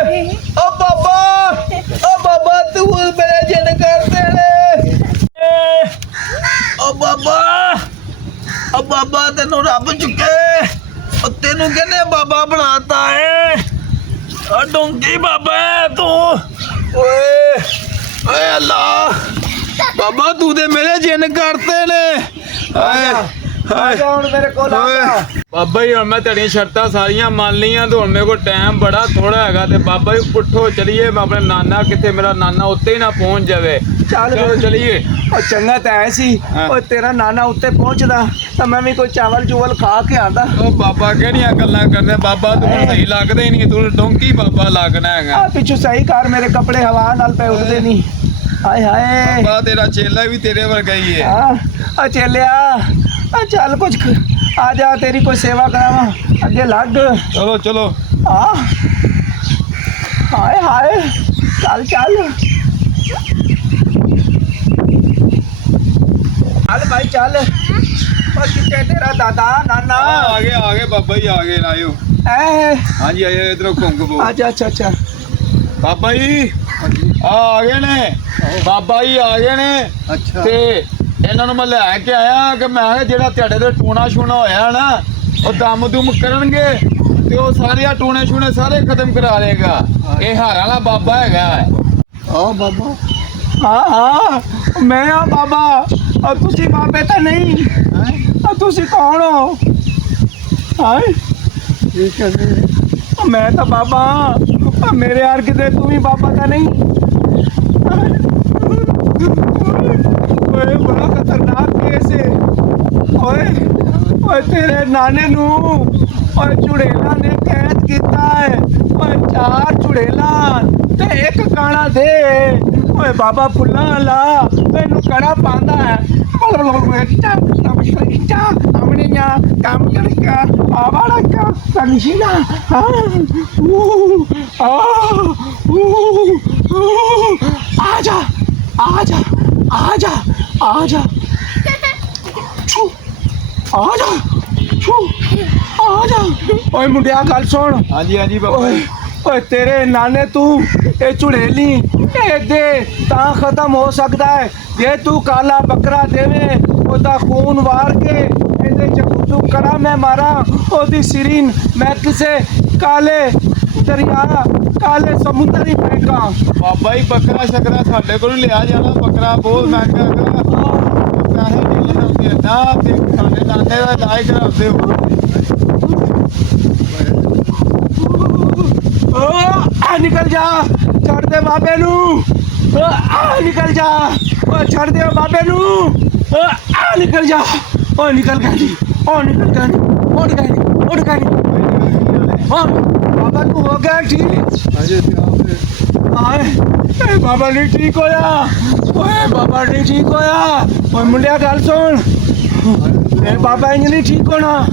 ओ बाबा तू मेरे जिन कर देने ओ बाबा तेनू रब चुके ओ तेनू कहने बाबा बनाता है ओ डोंकी बाबा है तू ओए ओए अल्लाह बाबा तू दे मेरे जिन करते ने बाबा जी मैं तेरी शर्तां सारियां मान लियां तो मेरे को टाइम बड़ा थोड़ा है तो बाबा जी उठो चलिए मैं अपने नाना कितने मेरा नाना उत्ते ही ना पहुंच जावे चलो चलिए चंगा तो है सी तेरा नाना उत्ते पहुंचदा तो मैं भी कोई चावल चूवल खा के आंदा बाबा केड़ियां गल्लां करदे बाबा तू सही लगदे ही नहीं तू डोंकी बाबा लगना है पिछू सही कर मेरे कपड़े हवा नाल पे उड़दे नहीं हाय हाय बाबा तेरा चेला भी तेरे वर्गा ही है आ चेलिया चल कुछ आ जा तेरी कोई सेवा करावा अगे लग चलो चलो हाय हाय चल चल चल भाई चल कितने तेरा दादा नाना आगे बाबा जी आगे आयो हाँ जी आयो इधर घूम अच्छा अच्छा अच्छा बाबा जी आ गए ने बाबा जी आ गए ने अच्छा ते ਇਹਨਾਂ ਨੂੰ ਮੈਂ ਲੈ ਕੇ ਆਇਆ ਕਿ ਮੈਂ ਜਿਹੜਾ ਤੁਹਾਡੇ ਤੇ ਟੂਣਾ ਛੂਣਾ ਹੋਇਆ ਨਾ ਉਹ ਦਮ ਦੁਮ ਕਰਨਗੇ ਤੇ ਉਹ ਸਾਰੇ ਟੂਣੇ ਛੂਣੇ ਸਾਰੇ ਖਤਮ ਕਰਾ ਲੇਗਾ ਇਹ ਹਾਰਾਂ ਵਾਲਾ ਬਾਬਾ ਹੈਗਾ हाँ बाबा हाँ मैं हाँ बाबा और तुसी बाबे तो नहीं और तुसी कौन हो हाय मैं तो बाबा हाँ मेरे यार कितने तू ही बाबा का नहीं ओए बड़ा खतरनाक केस है ओए ओए तेरे नाने नू ओए चुड़ेला ने कैद किया है ओए 4 चुड़ेला ते एक काना दे ओए बाबा फुल्ला ला तेनू कड़ा पांदा है आजा आजा आजा आजा आजा आजा ओए मुंडिया गल सुन हाँ जी बाबा ओए तेरे नाने तू ये चुड़ेली दे ता खत्म हो सकता है जे तू काला बकरा देवे ओदा खून वार के एदे चकू कड़ा मैं मारा ओदी सिरीन मैं किसे काले दरिया काले समुद्र ही फेंका बाबा जी बकरा शकरा साडे कोल लिया जाना बकरा बहुत महंगा पैसे नहीं होंगे ना ते साडे नाने दा इलाज करांदे हो निकल जा छड़ दे बाबे नू निकल जा छड़ दे बाबे नू निकल जा निकल गई निकल गई उड़ गई बाबा तू हो गया ठीक बाबा नहीं ठीक होया बाबा नहीं ठीक होया मुंडिया गल सुन बाबा इंज नहीं ठीक होना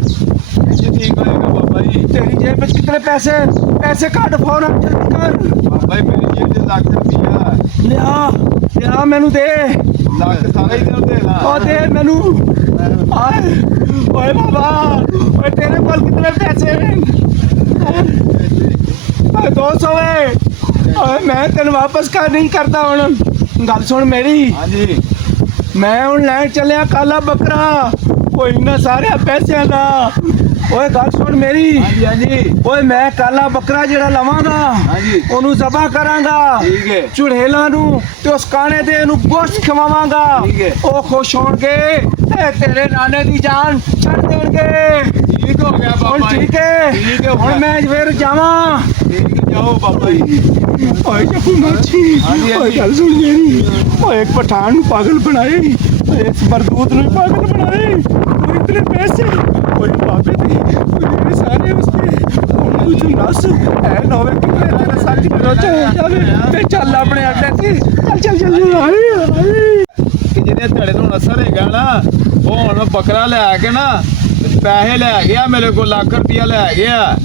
ठीक होएगा बाबा जी तेरी जेब में कितने पैसे काट फौरन जल्दी कर बाबा जी मेरी जेब में लाख रुपया लिया मैनू दे लाख सारा ही दे ना दे मैनू ओए बाबा ओए तेरे पास कितने पैसे हैं 200 है मैं तेन वापस कर नहीं करता हूँ गल सुन मेरी हाँ जी मैं हूँ लैन चलिया काला बकरा कोई ना सारे पैसे ना ओए गल सुन मेरी हाँ जी ओए मैं काला बकरा जेड़ा लवांगा हाँ जी ओनू ज़बा करांगा ठीक है चुड़ेला नू ते उस काने दे नू गोश्त खवावांगा ठीक है ओ खुश होणगे ते तेरे नाने दी जान छड़ देणगे ठीक हो गया बाबा ठीक है हुण मैं फिर जावां ठीक है जाओ बाबा जी ओए जपू माची हाँ जी ओए गल सुन मेरी ओए एक पठान नू पागल बनाए इस बरदूत नू पागल बनाए ओए इतने पैसे ओए बाबे दी ओए सारे उसके कुछ नस है नोवे कितने तेरा सच रोच हो जावे ते चल अपने अड्डे ते चल आई कि ਜਿਹਨੇ ਤੁਹਾਡੇ ਨੂੰ ਅਸਰ ਹੈਗਾ ਨਾ ਉਹ ਹੁਣ ਬੱਕਰਾ ਲੈ ਕੇ ਨਾ ਪੈਸੇ ਲੈ ਗਿਆ ਮੇਰੇ ਕੋਲ ਲੱਖ ਰੁਪਇਆ ਲੈ ਗਿਆ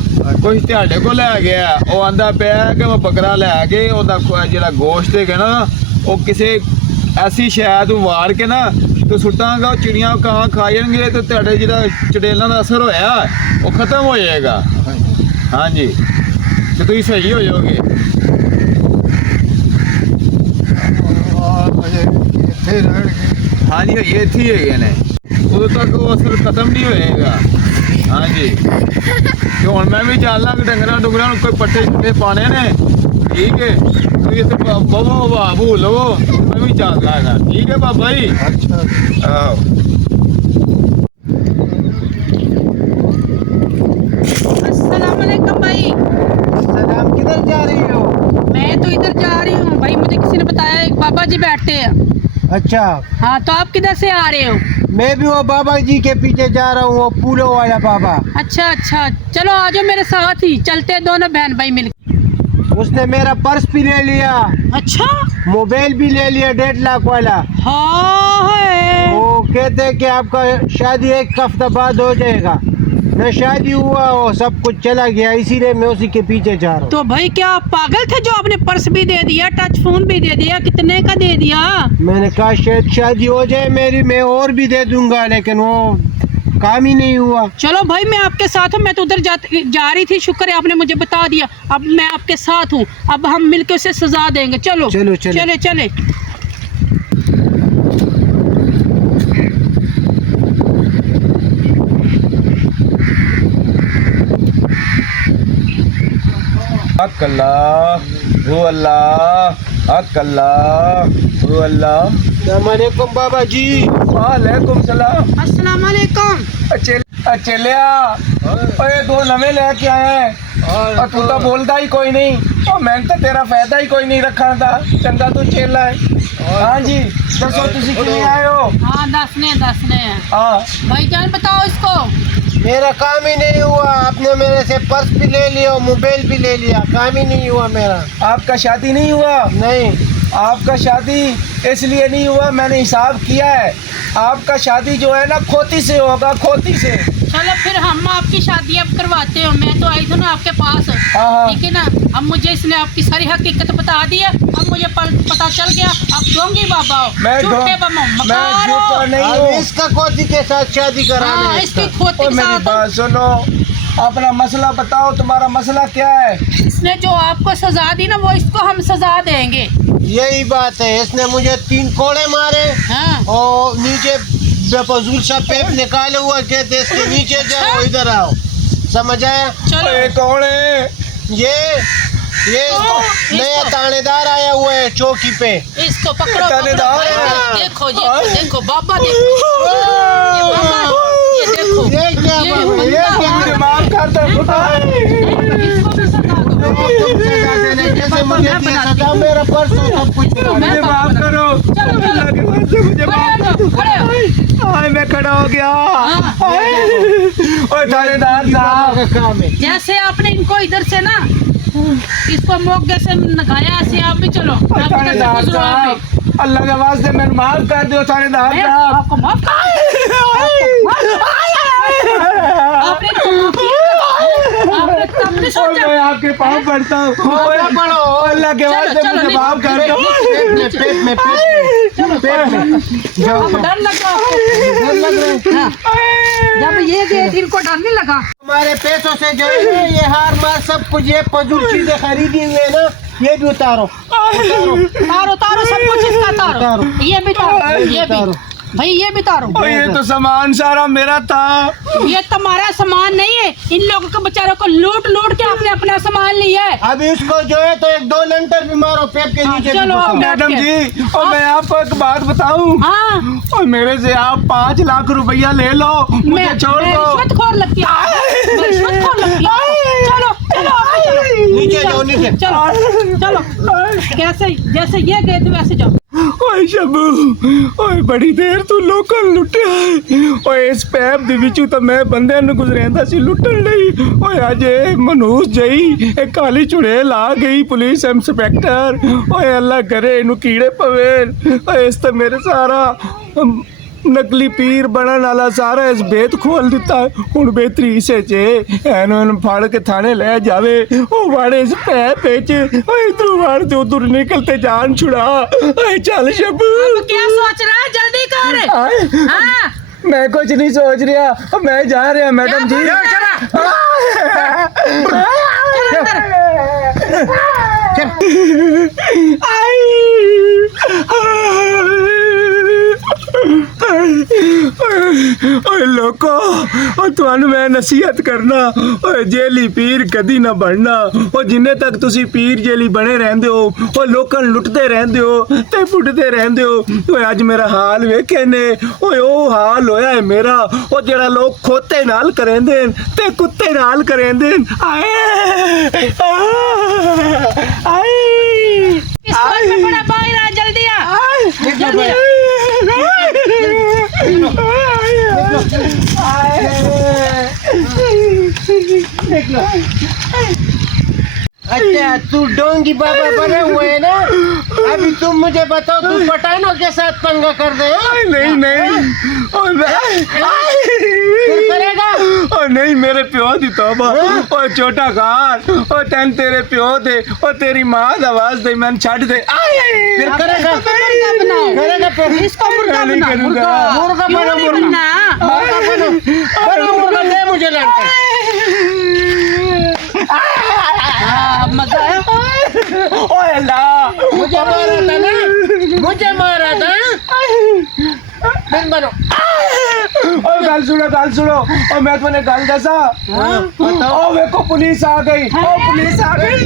ਕੁਝ ਤੁਹਾਡੇ ਕੋਲ ਲੈ ਗਿਆ ਉਹ ਆਂਦਾ ਪਿਆ ਕਿ ਮੈਂ ਬੱਕਰਾ ਲੈ ਕੇ ਉਹਦਾ ਜਿਹੜਾ ਗੋਸ਼ਤ ਹੈਗਾ ਨਾ ਉਹ ਕਿਸੇ ਐਸੀ ਸ਼ਾਇਦ ਨੂੰ ਵਾਰ ਕੇ ਨਾ ਤੇ ਸੁੱਟਾਂਗਾ ਉਹ ਚਿੜੀਆਂ ਕਾਂ ਖਾ ਜਾਣਗੇ ਤੇ ਤੁਹਾਡੇ ਜਿਹੜਾ ਚੜੇਲਾਂ ਦਾ ਅਸਰ ਹੋਇਆ ਉਹ ਖਤਮ ਹੋ ਜਾਏਗਾ ਹਾਂਜੀ ਤੇ ਤੁਸੀਂ ਸਹੀ ਹੋ ਜਾਓਗੇ। ਹਾਂਜੀ ਇਹ ਇੱਥੇ ਹੀ ਹੈਗੇ ਨੇ, ਉਦੋਂ ਤੱਕ ਉਹ ਅਸਰ ਖਤਮ ਨਹੀਂ ਹੋਏਗਾ। ਹਾਂਜੀ ਤੇ ਹੁਣ ਮੈਂ ਵੀ ਚੱਲ ਲਾਂਗਾ, ਡੰਗਰਾਂ ਡੁੰਗਰਾਂ ਨੂੰ ਕੋਈ ਪੱਠੇ ਛੁੱਟੇ ਪਾਣੇ ਨੇ, ਠੀਕ ਹੈ। ਤੁਸੀਂ ਇੱਥੇ ਬਵੋ ਹਵਾ ਭੂ ਲਵੋ, ਮੈਂ ਵੀ ਚੱਲ ਲਾਂਗਾ, ਠੀਕ ਹੈ ਬਾਬਾ ਜੀ। अच्छा ਆਹੋ अस्सलाम वालेकुम भाई। सलाम, किधर जा रही हो? मैं तो इधर जा रही हूँ भाई, मुझे किसी ने बताया एक बाबा जी बैठे हैं। अच्छा, हाँ तो आप किधर से आ रहे हो? मैं भी वो बाबा जी के पीछे जा रहा हूँ, वो पूलो वाला बाबा। अच्छा अच्छा, चलो आ जाओ मेरे साथ ही, चलते हैं दोनों बहन भाई मिलकर। उसने मेरा पर्स भी ले लिया, अच्छा मोबाइल भी ले लिया 1.5 लाख वाला। हाँ है। वो कहते हैं कि आपका शादी 1 हफ्ता बाद हो जाएगा। न शादी हुआ, वो सब कुछ चला गया, इसीलिए मैं उसी के पीछे जा रहा हूँ। तो भाई क्या आप पागल थे जो आपने पर्स भी दे दिया, टच फोन भी दे दिया, कितने का दे दिया? मैंने कहा शायद शादी हो जाए मेरी, मैं और भी दे दूंगा, लेकिन वो काम ही नहीं हुआ। चलो भाई मैं आपके साथ हूँ, मैं तो उधर जा रही थी, शुक्र है आपने मुझे बता दिया, अब मैं आपके साथ हूँ, अब हम मिलकर उसे सजा देंगे। चलो चलो, चलो। चले चले। हक अल्लाह वो अल्लाह, हक अल्लाह वो अल्लाह। अस्सलामुअलैकुम बाबा जी। वालेकुम सलाम। अस्सलाम वालेकुम। चलिया ओए 2 नवे लेके आए हैं और तू तो बोलता ही कोई नहीं, और मैंने तो तेरा फायदा ही कोई नहीं रखा था, चंगा तू चेला है। हाँ जी दसो तुसी कितने आए हो? हाँ दसने हैं। हाँ भाईजान बताओ इसको। मेरा काम ही नहीं हुआ, आपने मेरे से पर्स भी ले लिया, मोबाइल भी ले लिया, काम ही नहीं हुआ मेरा। आपका शादी नहीं हुआ? नहीं, आपका शादी इसलिए नहीं हुआ, मैंने हिसाब किया है, आपका शादी जो है ना खोती से होगा, खोती से। चलो फिर हम आपकी शादी अब करवाते हो, मैं तो आई थी ना आपके पास, हाँ। ठीक है ना। अब मुझे इसने आपकी सारी हकीकत बता दी है, अब मुझे पता चल गया, अब दोंगी बाबा हो, मैं झूठे बमो मैं झूठा नहीं अब हूँ। इसका खोती के साथ शादी कराना हाँ, है इसकी इसका। खोती और के मेरी साथ। बात सुनो, अपना मसला बताओ, तुम्हारा मसला क्या है? इसने जो आपको सजा दी ना, वो इसको हम सजा देंगे। यही बात है, इसने मुझे 3 कोड़े मारे हाँ और नीचे बेफजूल सा पेप निकाले हुआ, कहते इसके नीचे जाओ, इधर आओ, समझ आया? चलो ये कौन है? ये नया इसको- थानेदार आया हुआ है चौकी पे। इसको पकड़ो, थानेदार पकड़ो। है। देखो देखो बाबा, देखो ये बाबा, ये देखो ये क्या ये बाबा, ये बंदा क्या? मुझे माफ कर दे खुदा। इसको भी सजा दो। तुम सजा देने, जैसे मुझे दिया सजा, मेरा पर्स सब कुछ चुरा मुझे लिया। माफ करो, चलो, चलो। अल्लाह के वास्ते मुझे माफ कर दो। खड़े हो। हाय मैं खड़ा हो गया। हाय। ओए थानेदार बाबा साहब, का काम है। जैसे आपने इनको इधर से ना इसको मोगे से नगाया, ऐसे आप भी चलो, आप इधर से थानेदार गुजरो आप भी। साहब, अल्लाह के वास्ते मैं माफ कर दो थानेदार मैं साहब। आपको माफ कर आपने तब नहीं सोचा। मैं आपके पाँव पड़ता हूँ, पढ़ो अल्लाह के वास्ते चलो, मुझे नहीं, माफ कर दो। पेट में जाओ, अब डर लगा आपको? डर लग रहा है। हाँ। जब ये देख इनको डर नहीं लगा? हमारे पैसों से जो है ना, ये हार मार सब कुछ, ये फजूल चीजें खरीदी हुई है ना, ये भी उतारो, उतारो। तारो तारो सब कुछ इसका तारो, तारो। ये भी तारो, ये भी तारो। भाई ये भी तारो। और ये तो सामान सारा मेरा था। ये तुम्हारा सामान नहीं है, इन लोगों को बेचारों को लूट लूट के आपने अपना सामान लिया है। अब इसको जो है तो 1-2 लंटर भी मारो पेप के हाँ, नीचे। चलो, भी घुसाओ। अब मैडम जी, और मैं आपको एक बात बताऊं, हाँ और मेरे से आप 5 लाख रुपया ले लो, मुझे छोड़ मैं दो। रिश्वतखोर लगती है, मैं रिश्वतखोर लगती है। चलो चलो आप भी चलो, नीचे जाओ, नीचे। चलो चलो, जैसे जैसे ये गए थे वैसे जाओ। ਓਏ ਸ਼ਬੂ, ਓਏ ਬੜੀ ਦੇਰ ਤੂੰ ਲੋਕਾਂ ਨੂੰ ਲੁੱਟਿਆ ਹੈ। ਓਏ ਇਸ ਪੈਪ ਦੇ ਵਿੱਚੋਂ ਤਾਂ ਮੈਂ ਬੰਦਿਆਂ ਨੂੰ ਗੁਜ਼ਰਿਆਂਦਾ ਸੀ ਲੁੱਟਣ ਲਈ। ਓਏ ਅੱਜ ਇਹ ਮਨੂਸ ਜਈ ਇਹ ਕਾਲੀ ਚੁੜੇਲ ਆ ਗਈ, ਪੁਲਿਸ ਇੰਸਪੈਕਟਰ। ਓਏ ਅੱਲਾ ਕਰੇ ਇਹਨੂੰ ਕੀੜੇ ਪਵੇ। ਓਏ ਇਸ ਤਾਂ ਮੇਰੇ ਸਾਰਾ ਨਕਲੀ ਪੀਰ ਬਣਨ ਵਾਲਾ ਸਾਰਾ ਇਸ ਭੇਤ ਖੋਲ ਦਿੱਤਾ। ਹੁਣ ਬੇਤਰੀ ਇਸੇ ਚ ਇਹਨੂੰ ਫੜ ਕੇ ਥਾਣੇ ਲੈ ਜਾਵੇ। ਉਹ ਵਾੜੇ ਇਸ ਪੈਪ ਵਿੱਚ, ਓਏ ਇਧਰੋਂ ਵੜ ਤੇ ਉਧਰ ਨਿਕਲ ਤੇ ਜਾਨ ਛੁੜਾ। ਓਏ ਚੱਲ ਸ਼ਬੂ। अब क्या सोच रहा है, जल्दी कर। आए, हाँ मैं कुछ नहीं सोच रहा, मैं जा रहा मैडम जी। क्या बोल रहा? ਓਏ ਲੋਕੋ ਉਹ ਤੁਹਾਨੂੰ ਮੈਂ ਨਸੀਹਤ ਕਰਨਾ ਓਏ ਜੇਲੀ ਪੀਰ ਕਦੀ ਨਾ ਬਣਨਾ ਉਹ ਜਿੰਨੇ ਤੱਕ ਤੁਸੀਂ ਪੀਰ ਜੇਲੀ ਬਣੇ ਰਹਿੰਦੇ ਹੋ ਉਹ ਲੋਕਾਂ ਨੂੰ ਲੁੱਟਦੇ ਰਹਿੰਦੇ ਹੋ ਤੇ ਪੁੱਟਦੇ ਰਹਿੰਦੇ ਹੋ ਓਏ ਅੱਜ ਮੇਰਾ ਹਾਲ ਵੇਖੇ ਨੇ ਓਏ ਉਹ ਹਾਲ ਹੋਇਆ ਹੈ ਮੇਰਾ ਉਹ ਜਿਹੜਾ ਲੋਕ ਖੋਤੇ ਨਾਲ ਕरेंदे ਤੇ ਕੁੱਤੇ ਨਾਲ ਕरेंदे ਆਏ ਆਏ इस फोन में बड़ा बाहर आ जल्दी आ जल्दी आ। अच्छा तू डोंगी बाबा बने हुए है ना अभी तुम मुझे बताओ तू पठानों के साथ पंगा कर रहे हो नहीं नहीं फिर करेगा ओ नहीं मेरे प्यो दी तौबा ओ छोटा खान ओ तैन तेरे प्यो दे ओ तेरी मां दा वास्ते मैन छड़ दे फिर करेगा मुर्गा बनाओ करेगा फिर इसको मुर्गा नहीं बना करूंगा। मुर्गा क्यों बनो नहीं बनना मुर्गा बनो बनो मुर्गा दे मुझे लड़का मजा आया ओए अल्लाह मुझे मारा था फिर बनो ओ गल सुनो ओ मैं तुम्हें गल दसा ओ मेरे को पुलिस आ गई ओ पुलिस आ गई